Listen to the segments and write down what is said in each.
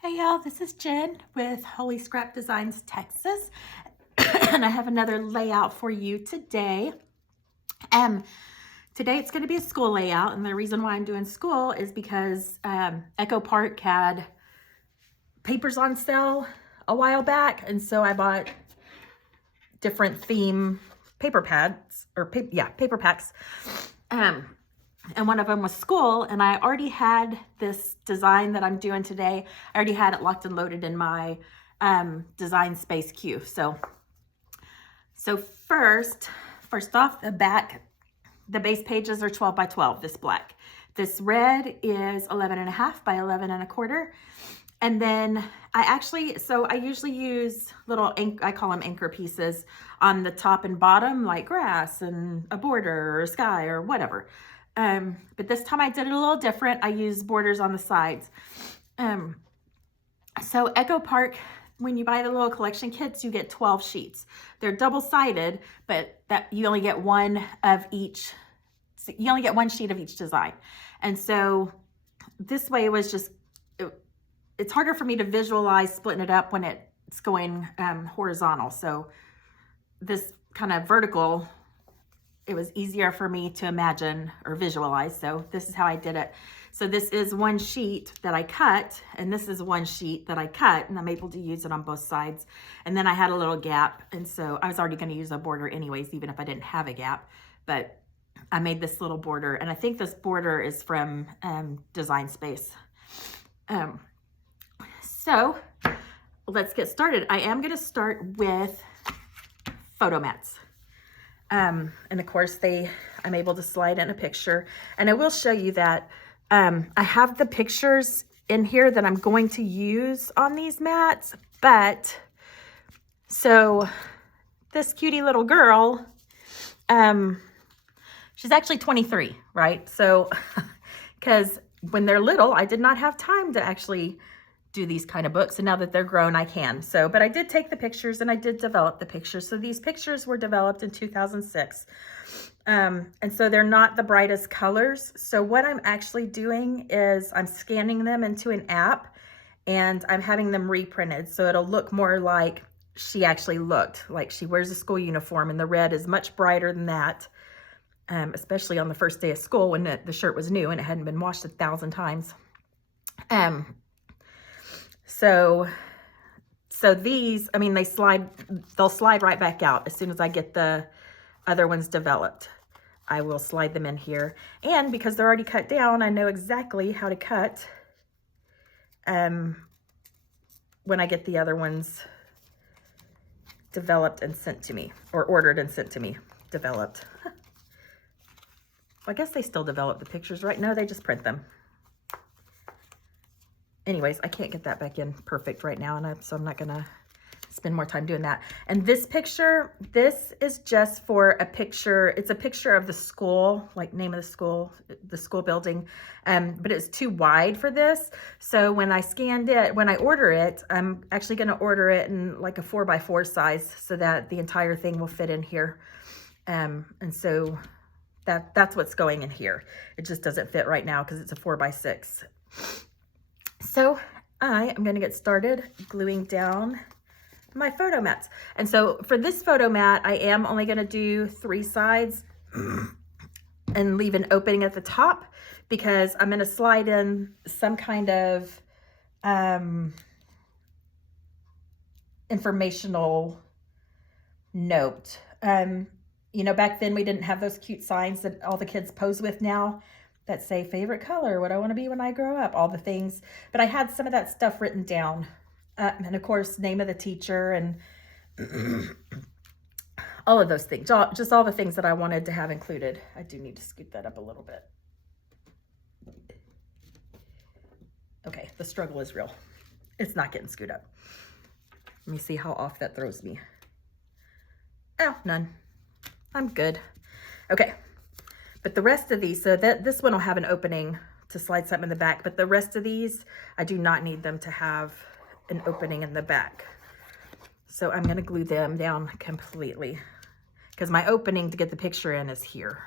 Hey y'all, this is Jen with Holy Scrap Designs, Texas, and I have another layout for you today. Today it's going to be a school layout, and the reason why I'm doing school is because Echo Park had papers on sale a while back, and so I bought different theme paper pads, or paper packs. And one of them was school, and I already had this design that I'm doing today. I already had it locked and loaded in my Design Space queue. So first off, the back, the base pages are 12 by 12, this black. This red is 11.5 by 11.25. And then I usually use little, I call them anchor pieces on the top and bottom, like grass and a border or a sky or whatever. But this time I did it a little different. I used borders on the sides. So Echo Park, when you buy the little collection kits, you get 12 sheets. They're double-sided, but that you only get one of each. You only get one sheet of each design. And so this way it was just, it's harder for me to visualize splitting it up when it's going horizontal. So this kind of vertical, it was easier for me to imagine or visualize. So this is how I did it. So this is one sheet that I cut, and this is one sheet that I cut, and I'm able to use it on both sides. And then I had a little gap, and so I was already going to use a border anyways, even if I didn't have a gap. But I made this little border, and I think this border is from Design Space. So let's get started. I am going to start with photo mats. And of course I'm able to slide in a picture, and I will show you that I have the pictures in here that I'm going to use on these mats. But so this cutie little girl, she's actually 23, right? So because when they're little, I did not have time to actually do these kind of books, and now that they're grown, I can. So, but I did take the pictures and I did develop the pictures. So these pictures were developed in 2006. And so they're not the brightest colors. So what I'm actually doing is I'm scanning them into an app, and I'm having them reprinted. So it'll look more like she actually looked, like she wears a school uniform, and the red is much brighter than that. Especially on the first day of school when the shirt was new and it hadn't been washed 1,000 times. So these, I mean, they'll slide right back out as soon as I get the other ones developed. I will slide them in here. And because they're already cut down, I know exactly how to cut when I get the other ones developed and sent to me, or ordered and sent to me. Developed. Well, I guess they still develop the pictures, right? No, they just print them. Anyways, I can't get that back in perfect right now, and so I'm not gonna spend more time doing that. And this picture, this is just for a picture. It's a picture of the school, like name of the school building, but it's too wide for this. So when I scanned it, when I order it, I'm actually gonna order it in like a 4x4 size so that the entire thing will fit in here. And so that's what's going in here. It just doesn't fit right now because it's a 4x6. So I am going to get started gluing down my photo mats. And so for this photo mat, I am only going to do 3 sides and leave an opening at the top, because I'm going to slide in some kind of informational note. You know, back then we didn't have those cute signs that all the kids pose with now that say favorite color, what I want to be when I grow up, all the things. But I had some of that stuff written down. And of course, name of the teacher and all of those things, just all the things that I wanted to have included. I do need to scoot that up a little bit. Okay, the struggle is real. It's not getting scooted up. Let me see how off that throws me. Oh, none. I'm good. Okay. But the rest of these, so this one will have an opening to slide something in the back, but the rest of these, I do not need them to have an opening in the back. So I'm going to glue them down completely, because my opening to get the picture in is here.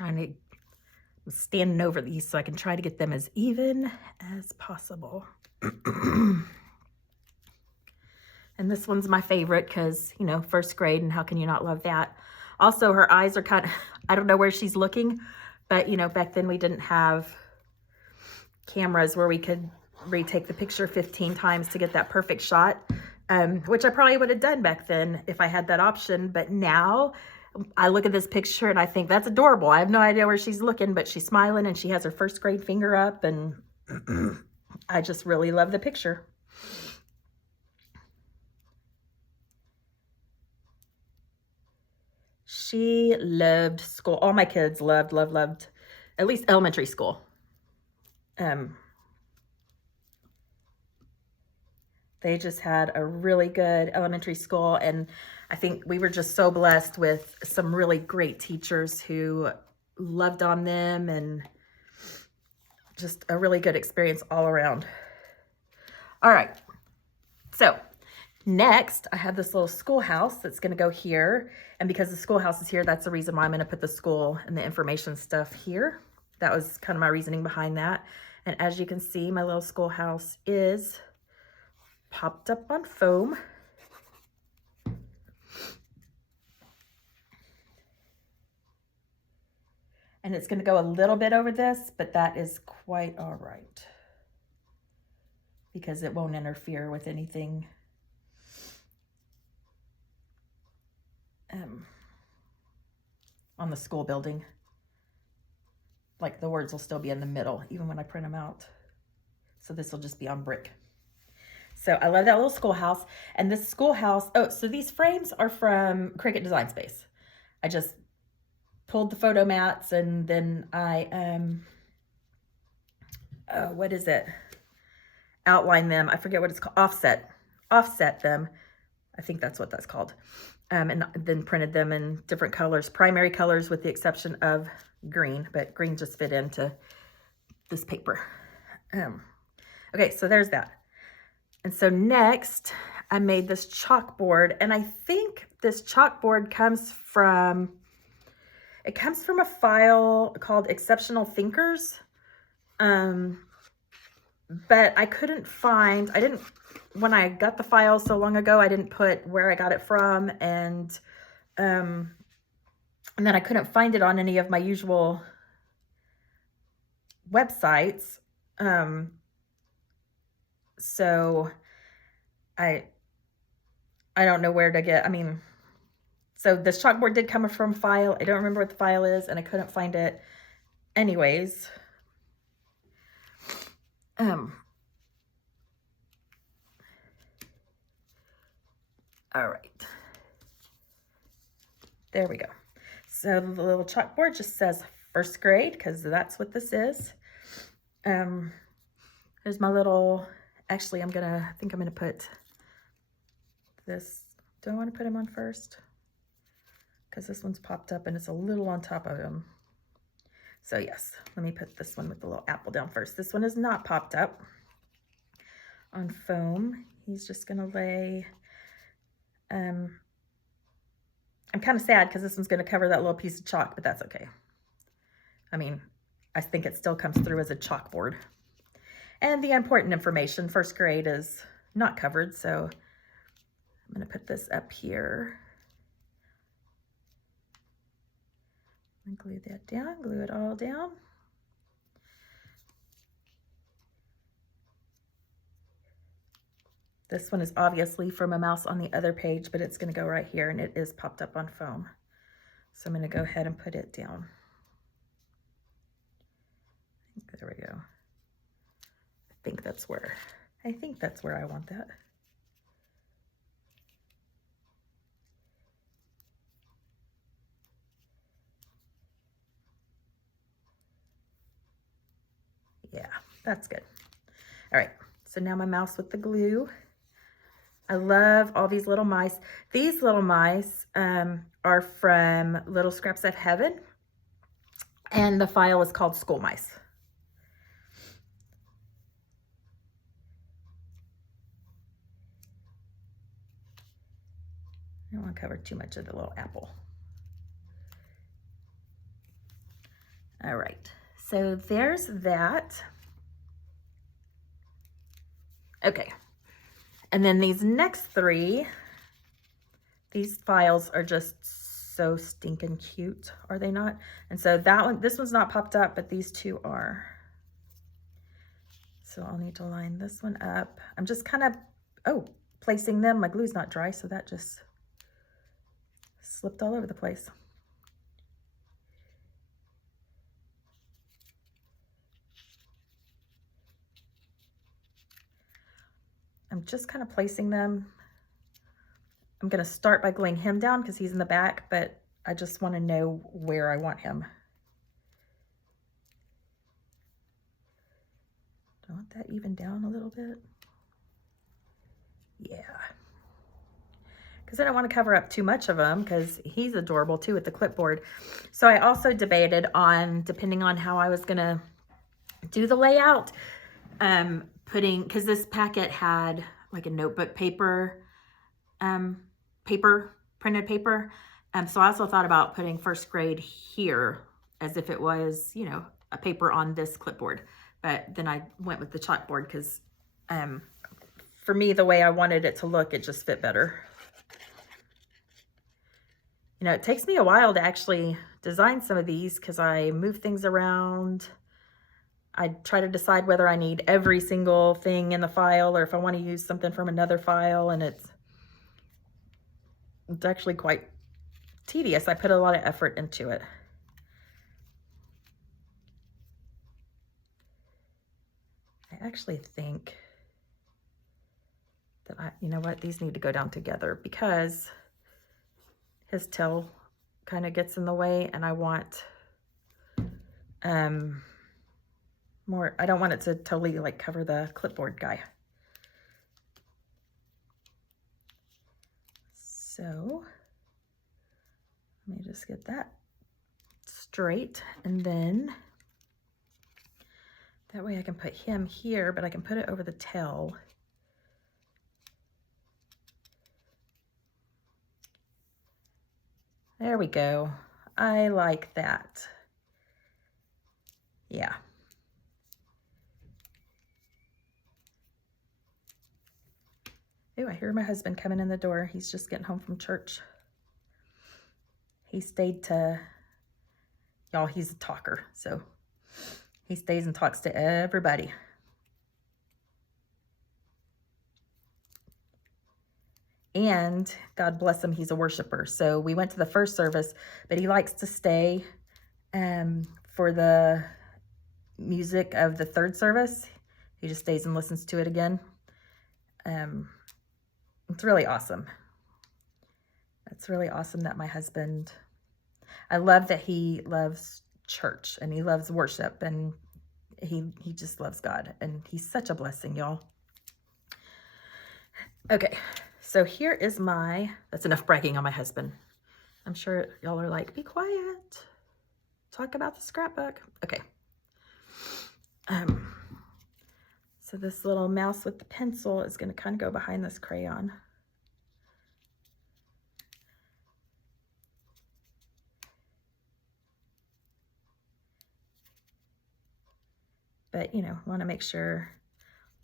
I'm standing over these so I can try to get them as even as possible. And this one's my favorite because, you know, first grade, and how can you not love that? Also, her eyes are kind of, I don't know where she's looking, but, you know, back then we didn't have cameras where we could retake the picture 15 times to get that perfect shot, which I probably would have done back then if I had that option. But now I look at this picture and I think that's adorable. I have no idea where she's looking, but she's smiling and she has her first grade finger up, and I just really love the picture. She loved school. All my kids loved at least elementary school. They just had a really good elementary school, and I think we were just so blessed with some really great teachers who loved on them, and just a really good experience all around. All right, so next I have this little schoolhouse that's going to go here, and because the schoolhouse is here, that's the reason why I'm going to put the school and the information stuff here. That was kind of my reasoning behind that. And as you can see, my little schoolhouse is popped up on foam. And it's going to go a little bit over this, but that is quite all right because it won't interfere with anything on the school building. Like the words will still be in the middle even when I print them out. So this will just be on brick. So I love that little schoolhouse. And this schoolhouse, oh, so these frames are from Cricut Design Space. I just pulled the photo mats, and then I, what is it? Outline them. I forget what it's called. Offset them. I think that's what that's called. And then printed them in different colors, primary colors with the exception of green, but green just fit into this paper. Okay, so there's that. And so next I made this chalkboard, and I think this chalkboard comes from a file called Exceptional Thinkers. But I couldn't find, when I got the file so long ago, I didn't put where I got it from, and then I couldn't find it on any of my usual websites. So I don't know where to get, so this chalkboard did come from a file. I don't remember what the file is, and I couldn't find it anyways. All right, there we go. So the little chalkboard just says first grade, because that's what this is. Here's my little, actually I think I'm gonna put this, do I want to put him on first? Because this one's popped up and it's a little on top of him. So yes, let me put this one with the little apple down first. This one is not popped up on foam. He's just gonna lay, I'm kind of sad because this one's gonna cover that little piece of chalk, but that's okay. I think it still comes through as a chalkboard. And the important information, first grade, is not covered, so I'm gonna put this up here. And glue that down, glue it all down. This one is obviously from a mouse on the other page, but it's gonna go right here, and it is popped up on foam. So I'm gonna go ahead and put it down. There we go. I think that's where I want that. Yeah, that's good. All right, so now my mouse with the glue. I love all these little mice. These little mice are from Little Scraps of Heaven, and the file is called School Mice. I don't want to cover too much of the little apple. All right, so there's that. Okay, and then these next three, these files are just so stinking cute, are they not? And so that one, this one's not popped up, but these two are. So I'll need to line this one up. I'm just kind of, placing them. My glue's not dry, so that just slipped all over the place. I'm just kind of placing them. I'm going to start by gluing him down because he's in the back, but I just want to know where I want him. Do I want that even down a little bit? Yeah. Because I don't want to cover up too much of him because he's adorable too with the clipboard. So I also debated on, depending on how I was going to do the layout, because this packet had like a notebook paper, printed paper. So I also thought about putting first grade here as if it was, you know, a paper on this clipboard. But then I went with the chalkboard because for me, the way I wanted it to look, it just fit better. You know, it takes me a while to actually design some of these because I move things around. I try to decide whether I need every single thing in the file or if I want to use something from another file, and it's actually quite tedious. I put a lot of effort into it. I actually think that you know what, these need to go down together because his tail kind of gets in the way, and I want more, I don't want it to totally like cover the clipboard guy. So let me just get that straight, and then that way I can put him here, but I can put it over the tail. There we go. I like that. Yeah. Oh, I hear my husband coming in the door. He's just getting home from church. He stayed to, y'all, he's a talker, so he stays and talks to everybody. And God bless him, he's a worshiper. So we went to the first service, but he likes to stay for the music of the third service. He just stays and listens to it again. It's really awesome. It's really awesome that my husband, I love that he loves church and he loves worship, and he just loves God, and he's such a blessing, y'all. Okay, so here is that's enough bragging on my husband. I'm sure y'all are like, be quiet, talk about the scrapbook. Okay. So this little mouse with the pencil is going to kind of go behind this crayon. But, you know, want to make sure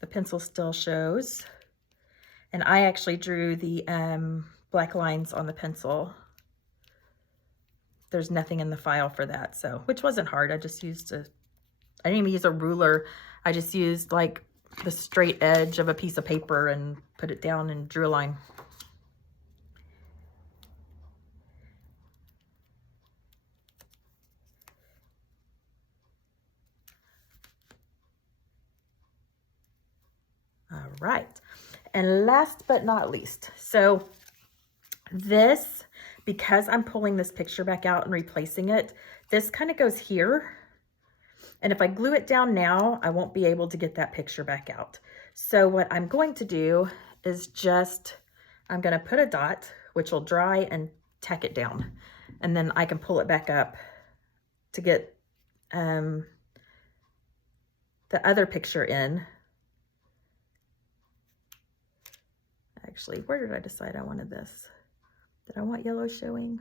the pencil still shows. And I actually drew the black lines on the pencil. There's nothing in the file for that, so, which wasn't hard. I just used I didn't even use a ruler. I just used like the straight edge of a piece of paper and put it down and drew a line. All right, and last but not least, so this, because I'm pulling this picture back out and replacing it, this kind of goes here. And if I glue it down now, I won't be able to get that picture back out. So what I'm going to do is I'm going to put a dot, which will dry, and tack it down. And then I can pull it back up to get the other picture in. Actually, where did I decide I wanted this? Did I want yellow showing?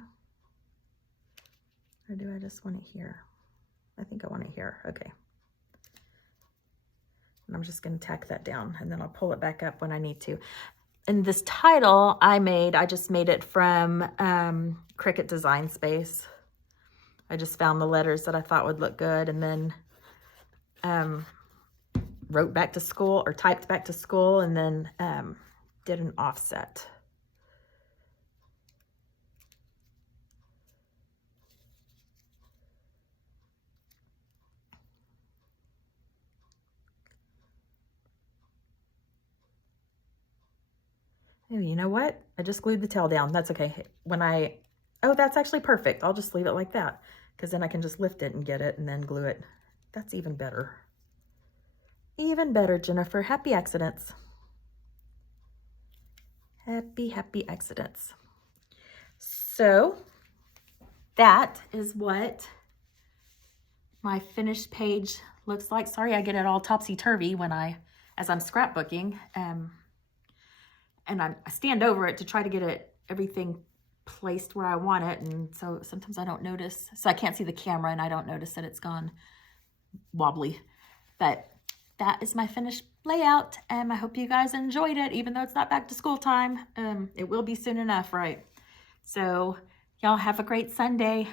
Or do I just want it here? I think I want it here. Okay. And I'm just going to tack that down, and then I'll pull it back up when I need to. And this title I just made it from Cricut Design Space. I just found the letters that I thought would look good, and then wrote back to school, or typed back to school, and then did an offset. Oh, you know what? I just glued the tail down. That's okay. Oh, that's actually perfect. I'll just leave it like that, because then I can just lift it and get it and then glue it. That's even better. Even better, Jennifer. Happy accidents. Happy accidents. So that is what my finished page looks like. Sorry, I get it all topsy-turvy as I'm scrapbooking. And I stand over it to try to get everything placed where I want it. And so sometimes I don't notice. So I can't see the camera and I don't notice that it's gone wobbly. But that is my finished layout. And I hope you guys enjoyed it, even though it's not back to school time. It will be soon enough, right? So y'all have a great Sunday.